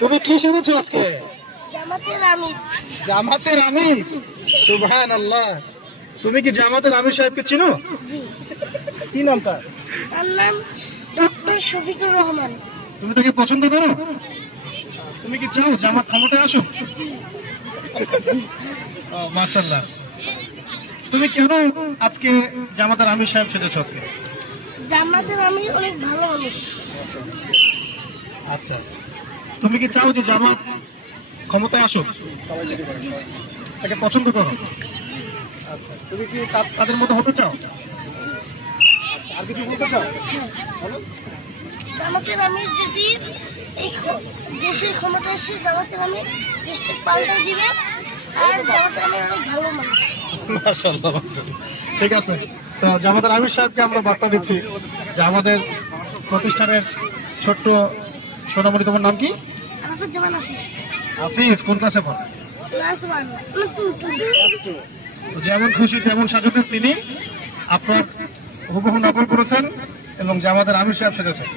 তুমি কি শুনেছো আজকে? জামাতের আমির। জামাতের আমির, সুবহানাল্লাহ। তুমি কি জামাতের আমির সাহেবকে চিনো? জি। কি নাম তার? তার নাম ডক্টর শফিকুর রহমান। তুমি তাকে পছন্দ করো? তুমি কি চাও জামাত ক্ষমতায় আসুক? মাশাআল্লাহ। তুমি কেন আজকে জামাতের আমির সাহেব সেজেছো আজকে? জামাতের আমির অনেক ভালো মানুষ। আচ্ছা, তুমি কি চাও যে জামাত ক্ষমতায় আসুক? তাকে পছন্দ করো? আচ্ছা, তুমি কি তাদের মতো হতে চাও? আর কিছু বলতে চাও? বলো। জামাতের আমির যদি এই দেশের ক্ষমতা এসে জামাতের আমির দেশকে পাল্টে দিবে, আর জামাতের আমির অনেক ভালো মানুষ। মাশাআল্লাহ, মাশাআল্লাহ। ঠিক আছে, তো জামাতের আমির সাহেবকে আমরা বার্তা দিচ্ছি যে আমাদের প্রতিষ্ঠানের ছোট্ট সোনামণি, তোমার নাম কি? আরাফাত জামান আফিফ। আফিফ কোন ক্লাসে পড়ে? ক্লাস 1 মানে 2। যেমন খুশি তেমন সাজুতে তিনি আপনার হুবহু নকল করেছেন এবং জামাতের আমির সাহেব সেজেছেন।